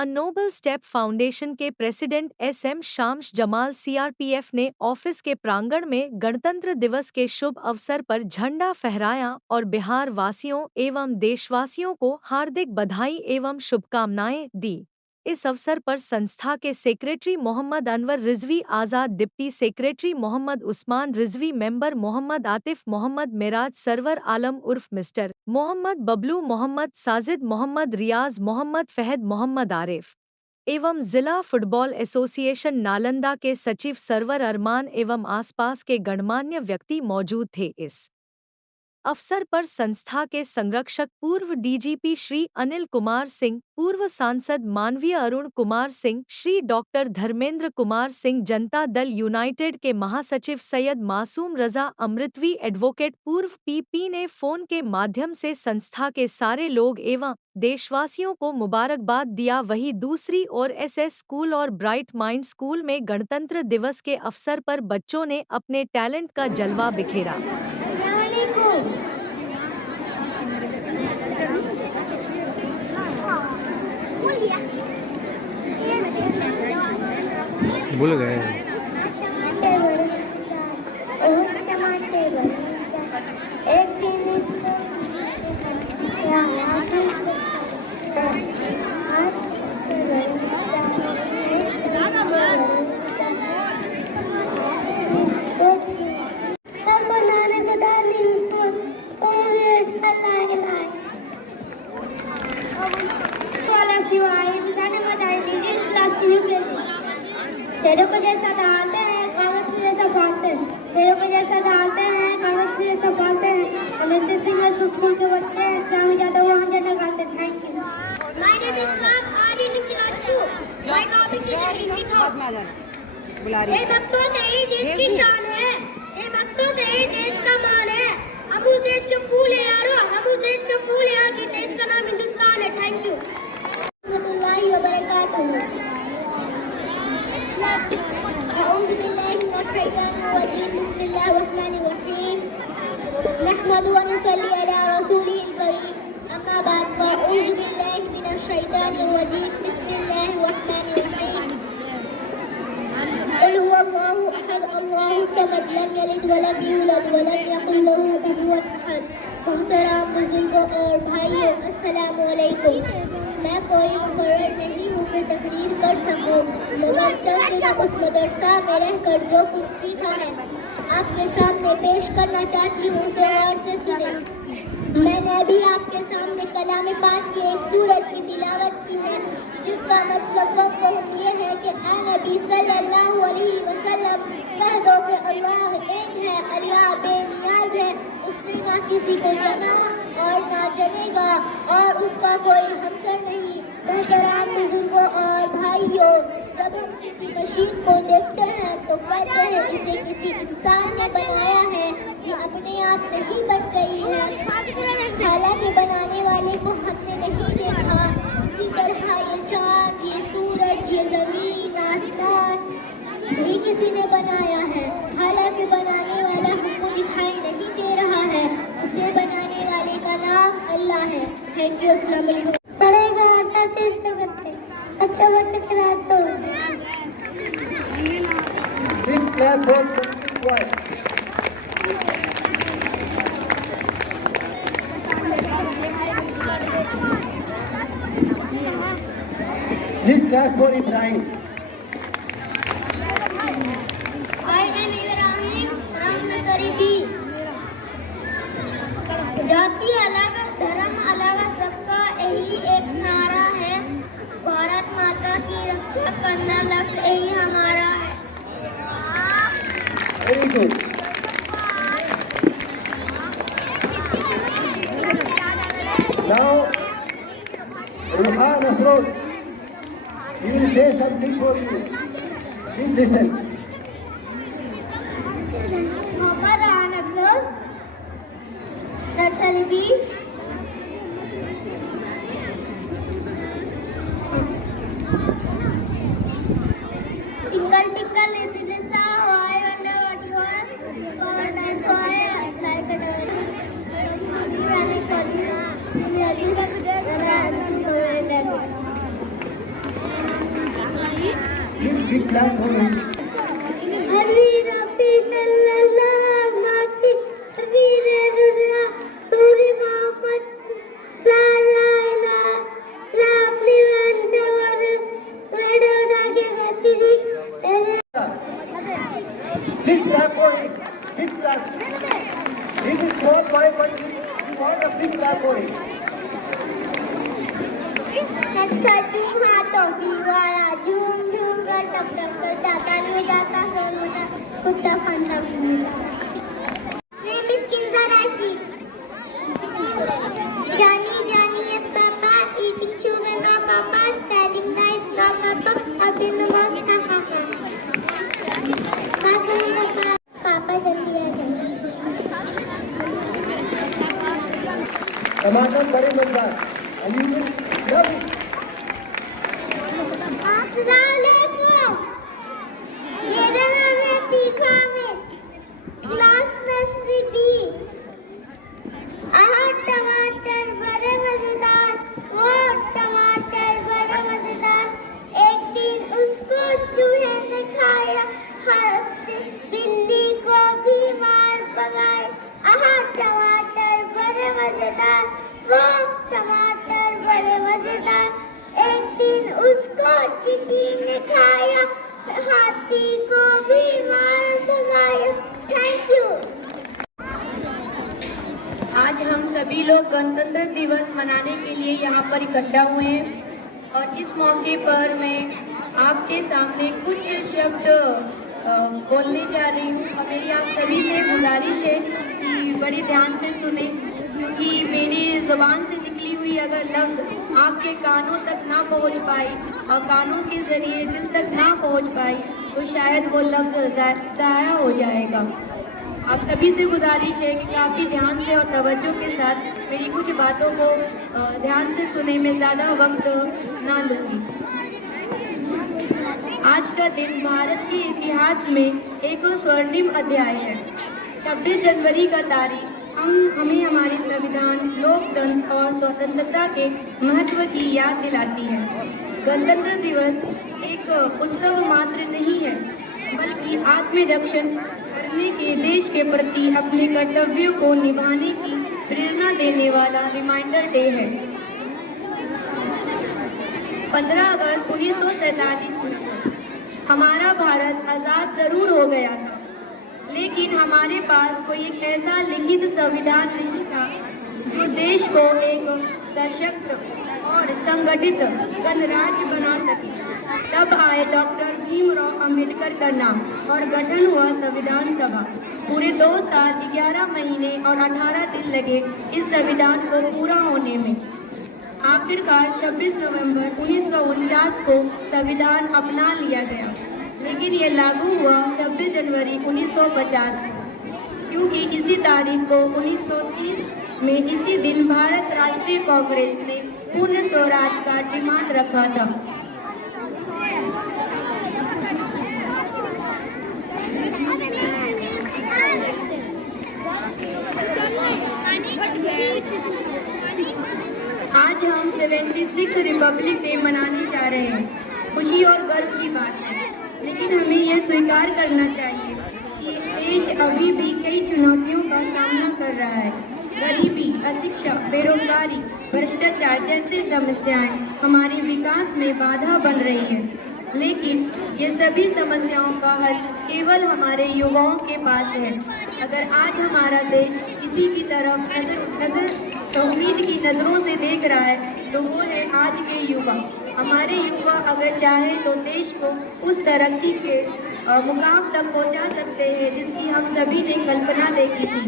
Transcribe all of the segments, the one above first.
अ Nobel step foundation के president SM. शाम्स Jamal CRPF ने office के प्रांगण में गणतंत्र दिवस के शुभ अवसर पर झंडा फहराया और बिहार वासियों एवं देशवासियों को हार्दिक बधाई एवं शुभकामनाएं दी। इस अवसर पर संस्था के secretary Mohammad Anwar Rizvi Azad, deputy secretary Mohammad Usman Rizvi, member Mohammad Atif Mohammad, Miraj Sarwar Alam उर्फ मिस्टर मोहम्मद बबलू, मोहम्मद साजिद, मोहम्मद रियाज, मोहम्मद फहद, मोहम्मद आरिफ एवं जिला फुटबॉल एसोसिएशन नालंदा के सचिव सरवर अरमान एवं आसपास के गणमान्य व्यक्ति मौजूद थे। इस अवसर पर संस्था के संरक्षक पूर्व डीजीपी श्री अनिल कुमार सिंह, पूर्व सांसद मानवीय अरुण कुमार सिंह, श्री डॉक्टर धर्मेंद्र कुमार सिंह, जनता दल यूनाइटेड के महासचिव सैयद मासूम रजा, अमृतवी एडवोकेट पूर्व पीपी ने फोन के माध्यम से संस्था के सारे लोग एवं देशवासियों को मुबारकबाद दिया। वहीं दूसरी ओर एसएस स्कूल और ब्राइट माइंड स्कूल में गणतंत्र दिवस के अवसर पर बच्चों ने अपने टैलेंट का जलवा बिखेरा। भूल गए। शेरों को जैसा डालते हैं कागज को जैसा फाड़ते हैं, शेरों को जैसा डालते हैं कागज को जैसा फाड़ते हैं। अमित सिंह स्कूल के बच्चे स्वामी जादव वहाँ जैसा गाते। Thank you. My name is Ram Ari Nikilashu. My topic is English of. ये भक्तों से ही देश की शान है, ये भक्तों से ही देश का मान है। अबू देश जो फूल है यारो, अबू देश जो फूल है यार, देश का नाम हिंदुस्तान है। Thank you. रहमतुल्लाहि व बरकातुहू। नहमदु व नुसल्ली अला रसूलिहिल करीम, अम्मा बाद फअऊज़ु बिल्लाहि मिनश शैतानिर रजीम, बिस्मिल्लाहिर रहमानिर रहीम। क़ुल हुवल्लाहु अहद, अल्लाहु समद, लम यलिद व लम यूलद व लम यकुल लहू कुफुवन अहद। मुहतरम बुजुर्गों और भाइयों, अस्सलामु अलैकुम। मैं कोई मुकर्रर नहीं हूँ कि तकरीर कर सकूँ, मगर चंद दिन उस मदरसा में रहकर जो कुछ सीखा है आपके सामने पेश करना चाहती हूँ, तो गौर से सुनें। मैंने अभी आपके सामने कलाम पाक की एक सूरत की तिलावत की है, जिसका मतलब मफ़हूम ये है कि आ नबी सल्लल्लाहु अलैहि वसल्लम कह दो कि अल्लाह एक है, अल्लाह बेनियाज है, उसने ना किसी को जाना और ना जनेगा और उसका कोई हमसर नहीं। बेहतराम बुजुर्गों और भाइयों, जब हम किसी मशीन को देखते हैं तो कहते हैं इसे किसी इंसान ने बनाया है, ये अपने आप नहीं बन गई है। हालांकि बनाने वाले को हमने नहीं देखा। इसी तरह ये चाँद, ये सूरज, ये जमीन, आसमान भी किसी ने बनाया है, हालांकि बनाने वाला हमको दिखाई नहीं दे रहा है। उसे बनाने वाले का नाम अल्लाह है। Thank you. अस्सलाम वालेकुम। पढ़ेगा आता तेज तो करते अच्छा वक्त करा तो This class for Ibrahim. I am Ibrahim, Muhammad Arifi. जाति अलग, धर्म अलग, सबका यही एक नारा है। भारत माता की रक्षा करना लक्ष्य यही हमारा है। Very good. Now, Ruhan Afroz, he will say something for you. Please listen. Muhammad Afroz, Nathalibi. Tinkle, this is how I wonder what you are. And that's why I like it. I'm really sorry. stand for me. Please clap for him. Please clap. This is small boy, but we want a big clap for him. हाथों की वाला झूम झूम कर टप टप कर जाता नहीं जाता सोनूटा कुत्ता फंदा फूला Name is Kinzarashi. Johnny Johnny is Papa, eating sugar no Papa, telling lies no Papa, having the work no Papa. Papa Papa जल्दी आ जाइए. टमाटर बड़े मजेदार. And you will love it. अस्सलामुअलैकुम. मेरा नाम है तीफा में क्लास नर्सरी बी. टमाटर बड़े मजेदार, वो टमाटर बड़े मजेदार. एक दिन उसको चूहे ने खाया, बिल्ली को भी मार भगाए. टमाटर बड़े मजेदार, वो टमाटर बड़े मजेदार. एक दिन उसको चींटी ने खाया, हाथी को भी मार भगाया. Thank you. आज हम सभी लोग गणतंत्र दिवस मनाने के लिए यहाँ पर इकट्ठा हुए हैं और इस मौके पर मैं आपके सामने कुछ शब्द बोलने जा रही हूँ और मेरी आप सभी से गुजारिश है कि बड़ी ध्यान से सुने, क्योंकि मेरी जुबान से निकली हुई अगर लफ्ज़ आपके कानों तक ना पहुँच पाई और कानों के ज़रिए दिल तक ना पहुँच पाई तो शायद वो लफ्ज़ ज़ाया हो जाएगा. आप सभी से गुजारिश है कि काफ़ी ध्यान से और तवज्जो के साथ मेरी कुछ बातों को ध्यान से सुने. मैं ज़्यादा वक्त ना लूँगी. आज का दिन भारत के इतिहास में एक स्वर्णिम अध्याय है. 26 जनवरी का तारीख हमें हमारे संविधान, लोकतंत्र और स्वतंत्रता के महत्व की याद दिलाती है. गणतंत्र दिवस एक उत्सव मात्र नहीं है, बल्कि आत्मरक्षण करने के देश के प्रति अपने कर्तव्यों को निभाने की प्रेरणा देने वाला रिमाइंडर डे है. 15 अगस्त 1947 हमारा भारत आज़ाद जरूर हो गया था, लेकिन हमारे पास कोई एक ऐसा लिखित संविधान नहीं था जो देश को एक सशक्त और संगठित गणराज्य बना सके. तब आए डॉक्टर भीमराव अंबेडकर का नाम और गठन हुआ संविधान सभा. पूरे 2 साल 11 महीने और 18 दिन लगे इस संविधान को पूरा होने में. आखिरकार 26 नवंबर 1949 को संविधान अपना लिया गया, लेकिन ये लागू हुआ 26 जनवरी 1950 को, क्योंकि इसी तारीख को 1930 में इसी दिन भारत राष्ट्रीय कांग्रेस ने पूर्ण स्वराज का डिमांड रखा था. आज हम 76 रिपब्लिक डे मनाने जा रहे हैं. खुशी और गर्व की बात है, लेकिन हमें यह स्वीकार करना चाहिए कि देश अभी भी कई चुनौतियों का सामना कर रहा है. गरीबी, अशिक्षा, बेरोजगारी, भ्रष्टाचार जैसी समस्याएं हमारे विकास में बाधा बन रही हैं. लेकिन ये सभी समस्याओं का हल केवल हमारे युवाओं के पास है. अगर आज हमारा देश किसी की तरफ उम्मीद की नज़रों से देख रहा है तो वो है आज के युवा. हमारे युवा अगर चाहे तो देश को उस तरक्की के मुकाम तक पहुंचा सकते हैं जिसकी हम सभी ने कल्पना देखी थी.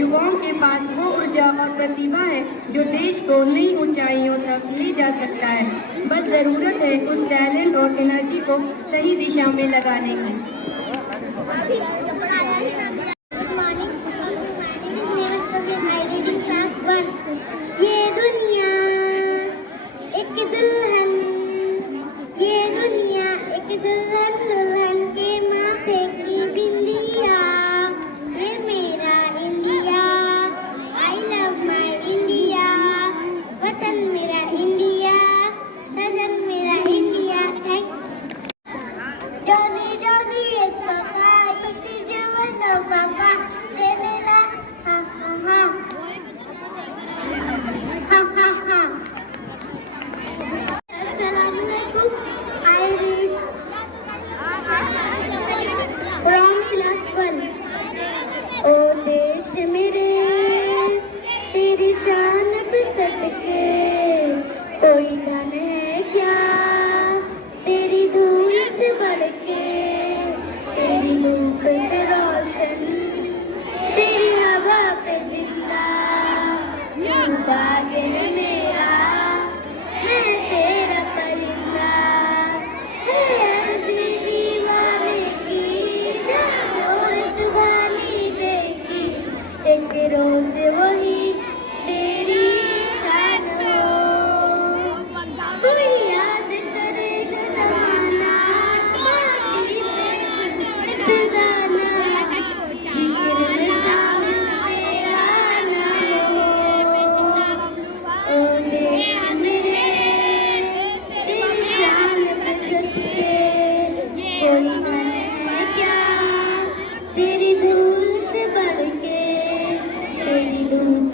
युवाओं के पास वो ऊर्जा और प्रतिभा है जो देश को नई ऊंचाइयों तक ले जा सकता है. बस ज़रूरत है उस टैलेंट और एनर्जी को सही दिशा में लगाने की. ये दुनिया एक दुल्हन, ये दुनिया एक दुल्हन, दुल्हन के माथे की बिंदिया. ये मेरा India, I love my India. वतन मेरा इंडिया, सजन मेरा इंडिया. थैंक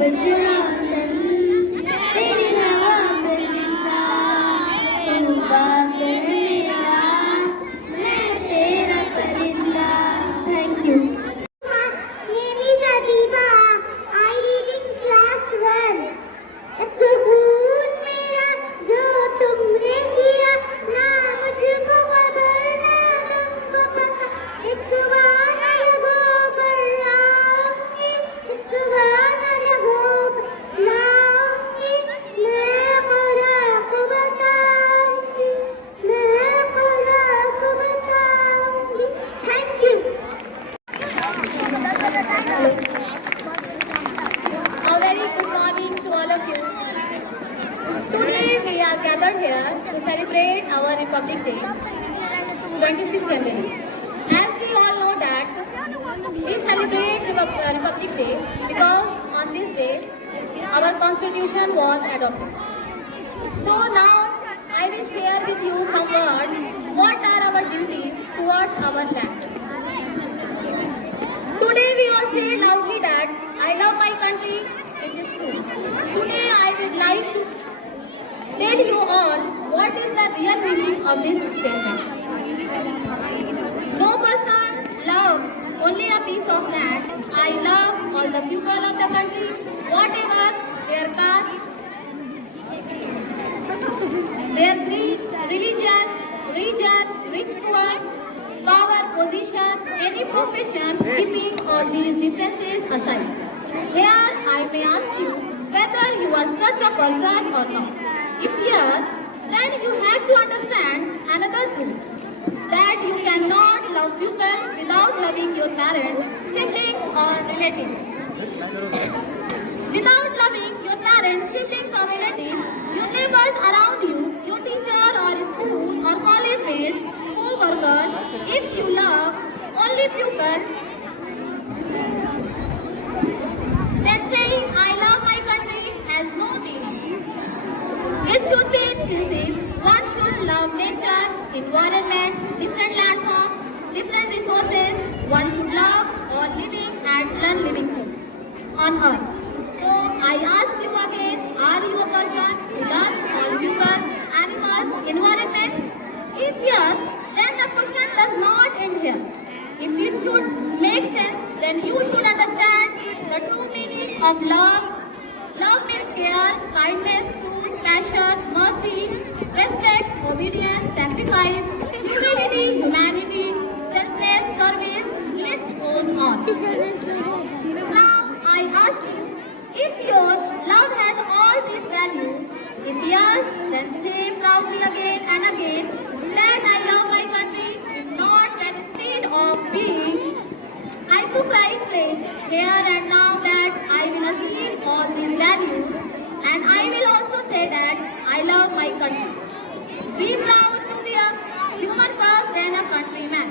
बचना तेरी हवा पे जिंदा तू बात मेरा मैं तेरा परिंदा। Thank you. मेरी प्रतिभा आई इन क्लास 1। सुकून मेरा जो तुमने किया ना मुझको खबर ना तुमको पता। एक सुबह जगहों पर लाऊंगी, एक सुबह जगहों पर लाऊंगी, मैं खुदा को बताऊंगी, मैं खुदा को बताऊंगी। Thank you. A very good morning to all of you. Today we are gathered here to celebrate our Republic Day, 26th January. As we all know that we celebrate Republic Day because on this day our Constitution was adopted. So now I will share with you some words what are our duties towards our land. Today we all say loudly that I love my country. It is true. Today I would like to tell you all what is the real meaning of this statement. No person loves only a piece of land. I love all the people of the country, whatever their caste, their creed, religion, region, rich poor, power, position, any profession, keeping all these differences aside. Here I may ask you whether you are such a person or not. If yes, then you have to understand another truth, that you cannot love people without loving your parents, siblings or relatives. Without loving your parents, siblings or relatives, your neighbors around you, your teacher or school or college mates, co-workers, if you love only people, then saying I love my country has no meaning. It should be inclusive. One should love nature, environment, different landforms, different resources. One should love all living and non-living things on earth. So I ask you again, are you a person who loves all people, animals, environment? If yes, then the question does not end here. If it should make sense, then you should understand the true meaning of love. Love means care, kindness, truth, passion, mercy, respect, obedience, sacrifice, humility, humanity, selfless, service, list goes on. Now I ask you, if your love has all these values, if yes, then say proudly again and again that I love my country, not that instead of being I took right place here and now that I will achieve all these values, and I will also say that I love my country. Be proud to be a human first and a countryman.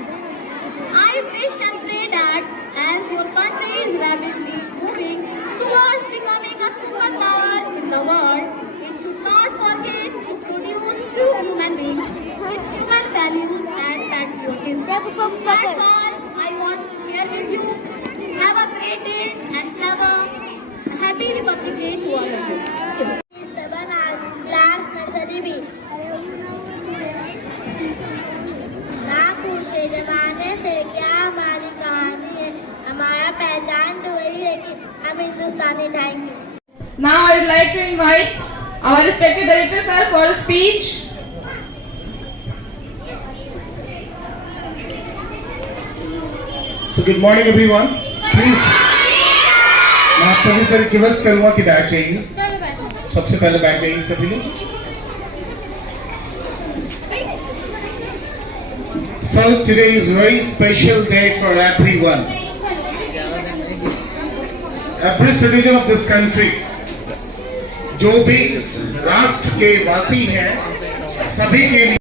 I wish and pray that as your country is rapidly moving towards becoming a superpower in the world, it should not forget to produce true human beings with human values and patriotism. That's all I want to share with you. Have a great day and have a happy Republic Day to all of you. Thank you. ना पूछे जमाने से क्या हमारी कहानी है, हमारा पहचान तो वही है कि हम Hindustani. Thank you. Now I would like to invite our respected director sir for a speech. So good morning everyone. Please मैं आप सभी से रिक्वेस्ट करूंगा कि बैठ जाइए। सबसे पहले बैठ जाइए सभी लोग। So today is a very special day for everyone. Every citizen of this country, जो भी इस राष्ट्र के वासी हैं, सभी के लिए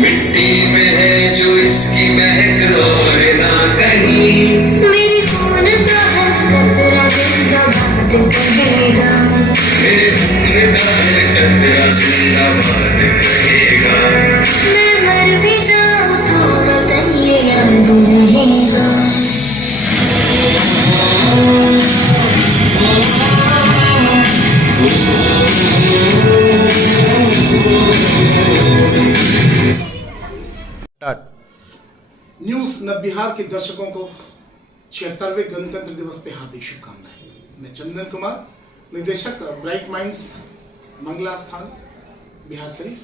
मिट्टी में है जो इसकी महक और ना कहीं, मेरे खून का हर कतरा जिंदाबाद कहेगा, मेरे खून का हर कतरा जिंदाबाद कहेगा। मैं मर भी जाऊं तो न्यूज नव बिहार के दर्शकों को 76वें गणतंत्र दिवस पे हार्दिक शुभकामनाएं। मैं चंदन कुमार, निदेशक ब्राइट माइंड्स मंगला स्थान बिहार शरीफ,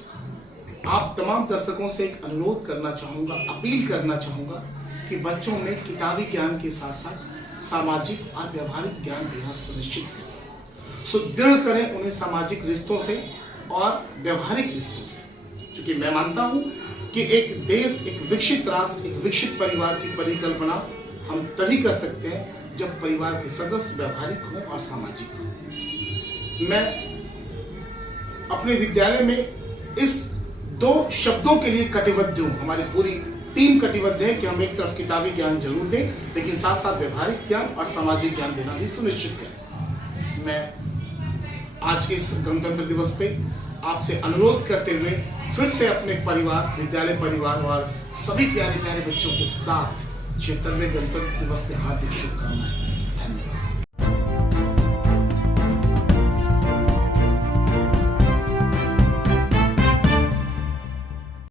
आप तमाम दर्शकों से एक अनुरोध करना चाहूँगा, अपील करना चाहूँगा कि बच्चों में किताबी ज्ञान के साथ साथ सामाजिक और व्यवहारिक ज्ञान देना सुनिश्चित करें। सुदृढ़ करें उन्हें सामाजिक रिश्तों से और व्यवहारिक रिश्तों से, क्योंकि मैं मानता हूँ कि एक देश, एक विकसित राष्ट्र, एक विकसित परिवार की परिकल्पना हम तभी कर सकते हैं जब परिवार के सदस्य व्यवहारिक हों और सामाजिक हों। मैं अपने विद्यालय में इस 2 शब्दों के लिए कटिबद्ध हूँ। हमारी पूरी टीम कटिबद्ध है कि हम एक तरफ किताबी ज्ञान जरूर दें, लेकिन साथ साथ व्यवहारिक ज्ञान और सामाजिक ज्ञान देना भी सुनिश्चित करें। मैं आज के इस गणतंत्र दिवस पे आपसे अनुरोध करते हुए फिर से अपने परिवार, विद्यालय परिवार और सभी प्यारे प्यारे बच्चों के साथ 76वें गणतंत्र दिवस पे हार्दिक शुभकामनाएं।